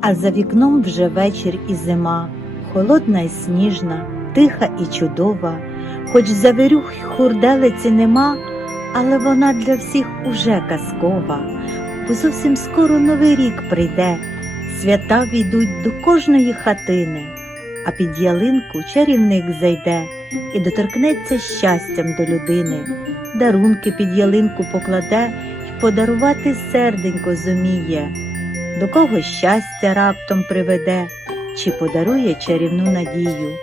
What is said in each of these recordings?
а за вікном вже вечір і зима, холодна і сніжна, тиха і чудова, хоч завірюх й хурделиці нема, але вона для всіх уже казкова, бо зовсім скоро новий рік прийде, свята війдуть до кожної хатини, а під ялинку чарівник зайде і доторкнеться щастям до людини, дарунки під ялинку покладе й подарувати серденько зуміє, до кого щастя раптом приведе, чи подарує чарівну надію.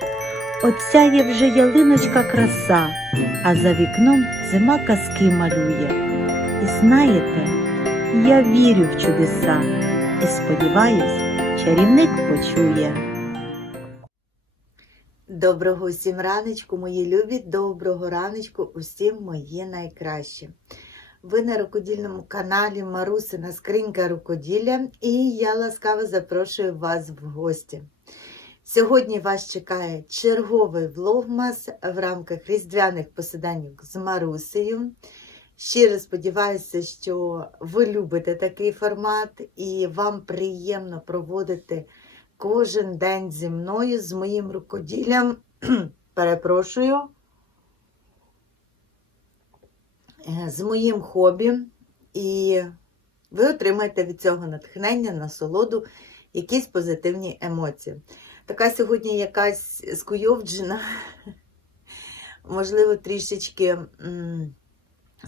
Оця є вже ялиночка краса, а за вікном зима казки малює. І знаєте, я вірю в чудеса і сподіваюсь, чарівник почує. Доброго усім раночку, мої любі, доброго раночку усім мої найкращі. Ви на рукодільному каналі Марусина Скринька Рукоділля і я ласкаво запрошую вас в гості. Сьогодні вас чекає черговий влогмас в рамках різдвяних посиданньок з Марусею. Щиро сподіваюся, що ви любите такий формат і вам приємно проводити кожен день зі мною, з моїм рукоділлям. Перепрошую. е, З моїм хобі, і ви отримаєте від цього натхнення, насолоду, якісь позитивні емоції. Така сьогодні якась скуйовджена, можливо, трішечки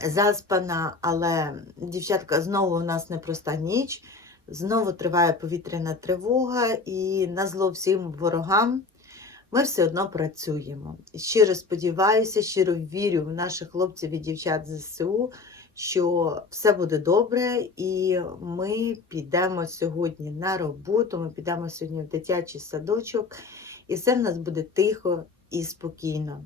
заспана, але, дівчатка, знову у нас непроста ніч. Знову триває повітряна тривога, і на зло всім ворогам ми все одно працюємо. Щиро сподіваюся, щиро вірю в наших хлопців і дівчат ЗСУ, що все буде добре, і ми підемо сьогодні на роботу, ми підемо сьогодні в дитячий садочок, і все в нас буде тихо і спокійно.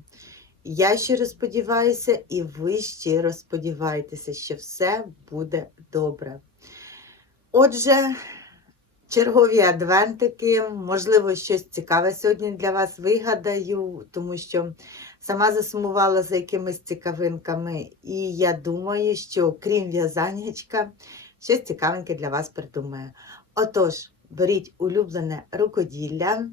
Я щиро сподіваюся, і ви щиро сподіваєтеся, що все буде добре. Отже, чергові адвентики, можливо, щось цікаве сьогодні для вас вигадаю, тому що сама засумувала за якимись цікавинками, і я думаю, що крім в'язаннячка, щось цікавеньке для вас придумаю. Отож, беріть улюблене рукоділля,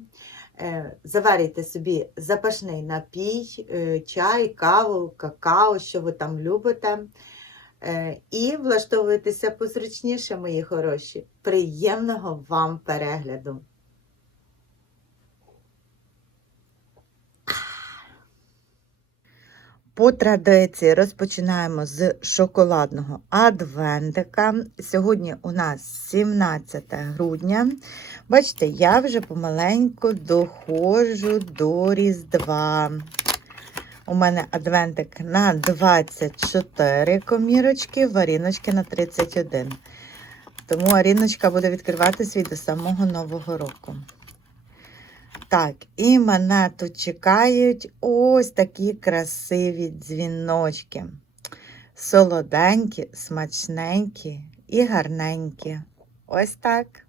е, заварюйте собі запашний напій, е, чай, каву, какао, що ви там любите. Е, І влаштовуйтеся позручніше, мої хороші. Приємного вам перегляду! По традиції розпочинаємо з шоколадного адвентика. Сьогодні у нас 17 грудня. Бачите, я вже помаленьку доходжу до Різдва. У мене адвентик на 24 комірочки, варіночки на 31. Тому Аріночка буде відкривати свій до самого Нового року. Так, і мене тут чекають ось такі красиві дзвіночки. Солоденькі, смачненькі і гарненькі. Ось так.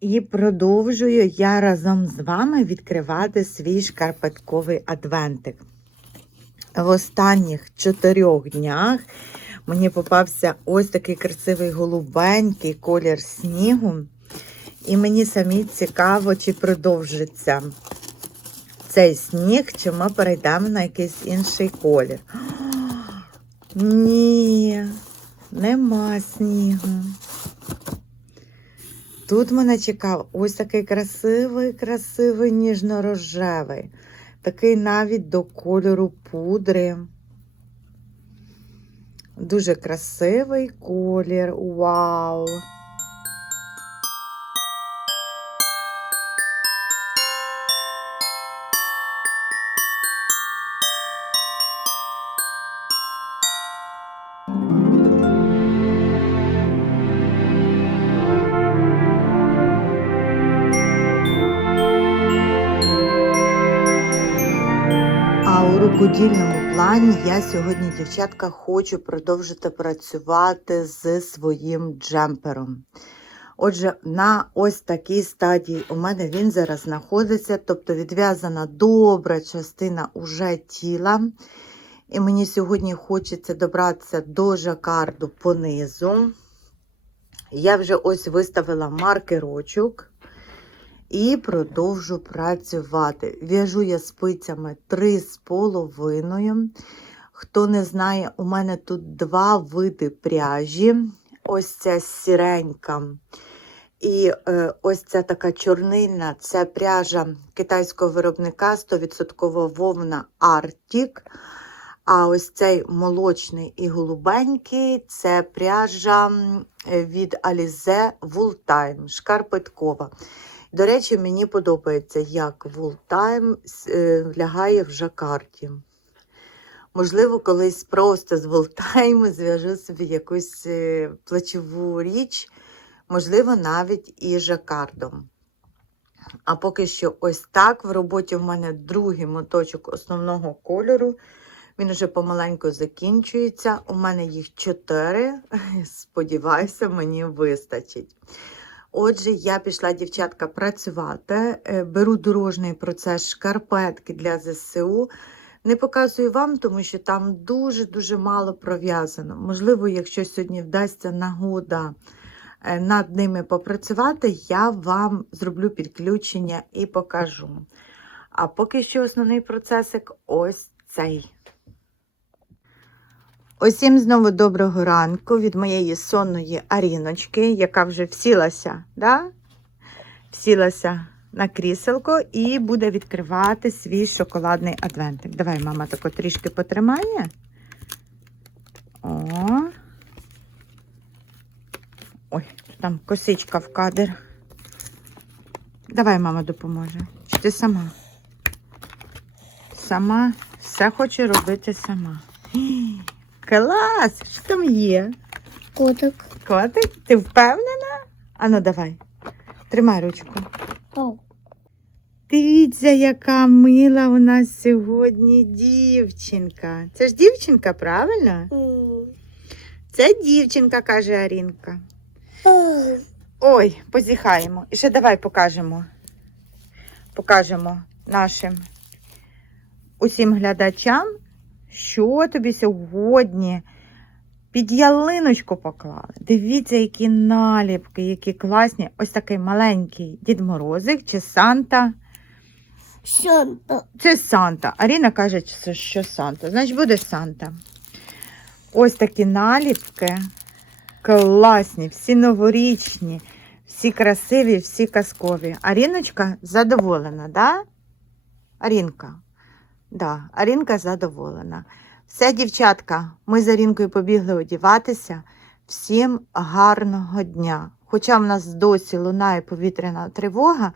І продовжую я разом з вами відкривати свій шкарпетковий адвентик. В останніх чотирьох днях мені попався ось такий красивий голубенький колір снігу. І мені самі цікаво, чи продовжиться цей сніг, чи ми перейдемо на якийсь інший колір. Ні, нема снігу. Тут мене чекав ось такий красивий, красивий ніжно-рожевий. Такий навіть до кольору пудри. Дуже красивий колір. Вау! Рукодільному плані я сьогодні, дівчатка, хочу продовжити працювати з своїм джемпером. Отже, на ось такій стадії у мене він зараз знаходиться, тобто відв'язана добра частина уже тіла. І мені сьогодні хочеться добратися до жакарду понизу. Я вже ось виставила маркерочок і продовжу працювати. В'яжу я спицями три з половиною. Хто не знає, у мене тут два види пряжі. Ось ця сіренька. І е, ось ця така чорнильна це пряжа китайського виробника 100% вовна Arctic. А ось цей молочний і голубенький це пряжа від Alize Wooltime, шкарпеткова. До речі, мені подобається, як Wooltime е, лягає в жакарді. Можливо, колись просто з Wooltime зв'яжу собі якусь е, плечову річ, можливо, навіть і жакардом. А поки що ось так. В роботі в мене другий моточок основного кольору. Він вже помаленьку закінчується. У мене їх чотири. Сподіваюся, мені вистачить. Отже, я пішла, дівчатка, працювати. Е, Беру дорожній процес шкарпетки для ЗСУ. Не показую вам, тому що там дуже-дуже мало пров'язано. Можливо, якщо сьогодні вдасться нагода е, над ними попрацювати, я вам зроблю підключення і покажу. А поки що основний процесик ось цей. Усім знову доброго ранку від моєї сонної Аріночки, яка вже всілася, да? всілася на кріселко і буде відкривати свій шоколадний адвентик. Давай, мама, тако трішки потримає. О. Ой, там косичка в кадр. Давай, мама допоможе. Чи ти сама? Сама все хоче робити сама. Клас! Що там є? Котик. Котик, ти впевнена? Ану, давай. Тримай ручку. О, Дивіться, яка мила у нас сьогодні дівчинка. Це ж дівчинка, правильно? Це дівчинка, каже Арінка. Ой, позіхаємо. І ще давай покажемо. Покажемо нашим усім глядачам, що тобі сьогодні під ялиночку поклали. Дивіться, які наліпки, які класні. Ось такий маленький Дід Морозик чи Санта. Санта. Це Санта. Аріна каже, що- Санта. Значить, буде Санта. Ось такі наліпки. Класні, всі новорічні, всі красиві, всі казкові. Аріночка задоволена, да? Арінка. Да, Арінка задоволена. Все, дівчатка, ми з Арінкою побігли одіватися. Всім гарного дня. Хоча в нас досі лунає повітряна тривога,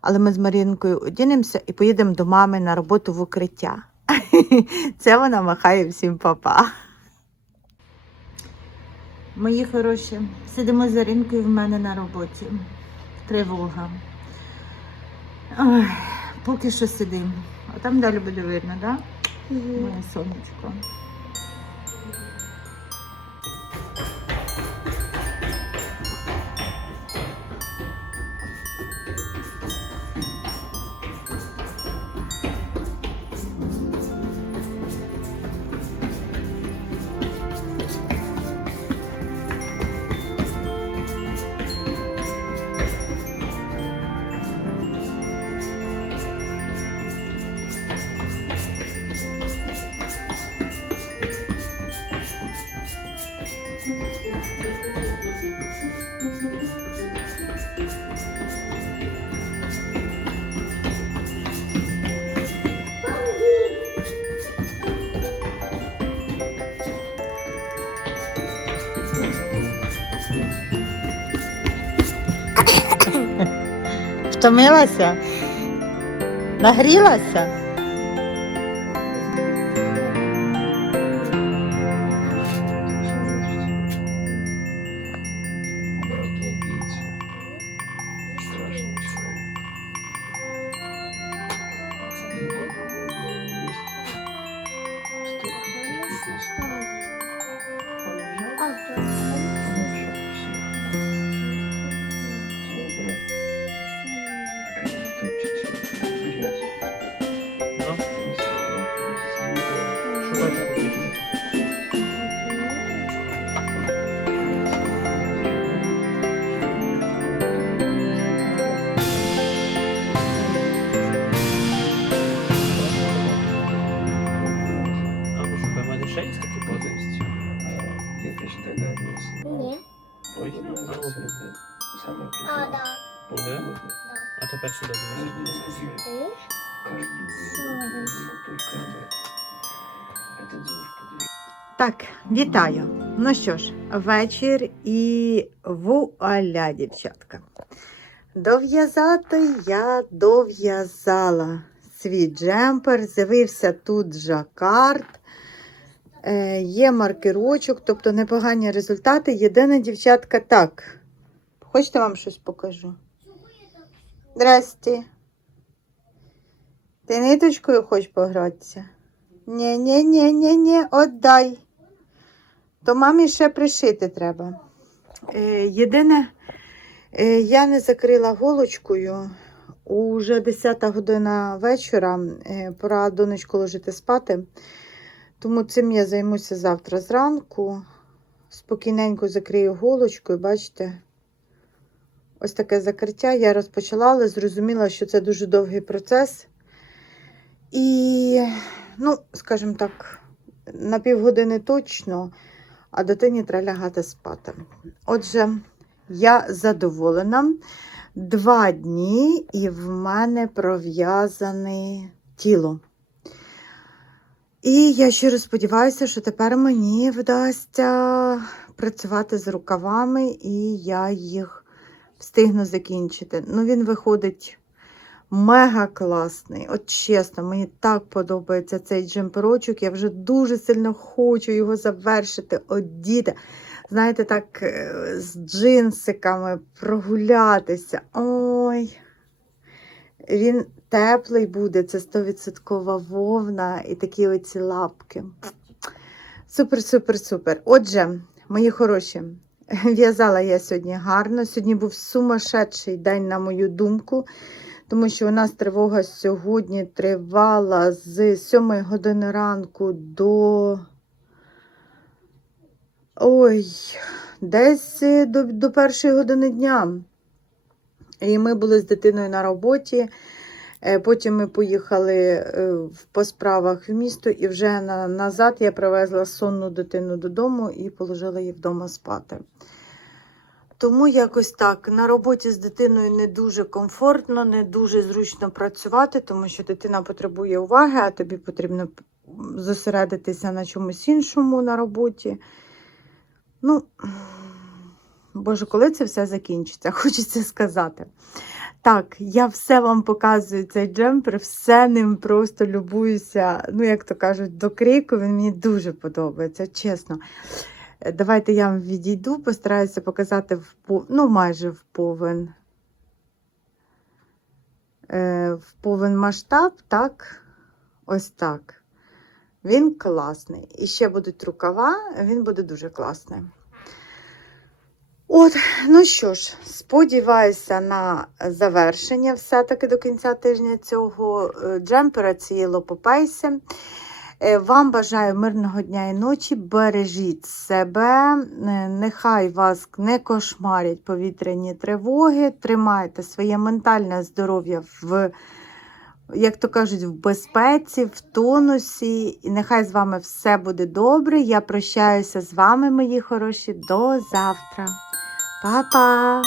але ми з Марінкою одінемося і поїдемо до мами на роботу в укриття. Це вона махає всім папа. Мої хороші, сидимо з Арінкою в мене на роботі. Тривога. Ой, поки що сидимо. А там далі буде видно, так? Да? Моє сонечко. Втомилася? Нагрілася? ты тогда был. Ні. Ой, Самое А, да. Да? А тепер сюди дивишся. Так, вітаю. Ну що ж, вечір і вуаля, дівчатка. Дов'язати я дов'язала свій джемпер, з'явився тут жакард є маркерочок, тобто непогані результати. Єдине, дівчатка, так. Хочете вам щось покажу? Здрасте. Ти ниточкою хочеш погратися? Ні, ні, ні, ні, ні, отдай. То мамі ще пришити треба. Е, єдине, е, я не закрила голочкою. Уже 10 година вечора. Е, пора донечку ложити спати. Тому цим я займуся завтра зранку. Спокійненько закрию голочкою, бачите? Ось таке закриття я розпочала, але зрозуміла, що це дуже довгий процес. І, ну, скажімо так, на півгодини точно, а дитині треба лягати спати. Отже, я задоволена. Два дні і в мене пров'язане тіло. І я щиро сподіваюся, що тепер мені вдасться працювати з рукавами, і я їх встигну закінчити. Ну, він виходить мега класний. От чесно, мені так подобається цей джемперочок. Я вже дуже сильно хочу його завершити, одіти. Знаєте, так е, з джинсиками прогулятися. Ой. Він теплий буде, це 100% вовна і такі оці лапки. Супер, супер, супер. Отже, мої хороші, в'язала я сьогодні гарно. Сьогодні був сумасшедший день, на мою думку, тому що у нас тривога сьогодні тривала з 7 години ранку до. Ой, десь до, до першої години дня. І ми були з дитиною на роботі. Е, Потім ми поїхали е, по справах в місто, і вже на, назад я привезла сонну дитину додому і положила її вдома спати. Тому якось так. На роботі з дитиною не дуже комфортно, не дуже зручно працювати, тому що дитина потребує уваги, а тобі потрібно зосередитися на чомусь іншому на роботі. Ну, Боже, коли це все закінчиться, хочеться сказати. Так, я все вам показую цей джемпер, все ним просто любуюся. Ну, як то кажуть, до крику він мені дуже подобається, чесно. Е, Давайте я вам відійду, постараюся показати в ну, майже в повен. Е, в повен масштаб, так, ось так. Він класний. І ще будуть рукава, він буде дуже класний. От, ну що ж, сподіваюся на завершення все-таки до кінця тижня цього е, джемпера, цієї лопопейси. Е, Вам бажаю мирного дня і ночі. Бережіть себе, е, нехай вас не кошмарять повітряні тривоги. Тримайте своє ментальне здоров'я в, як то кажуть, в безпеці, в тонусі. І нехай з вами все буде добре. Я прощаюся з вами, мої хороші, до завтра. Па-па!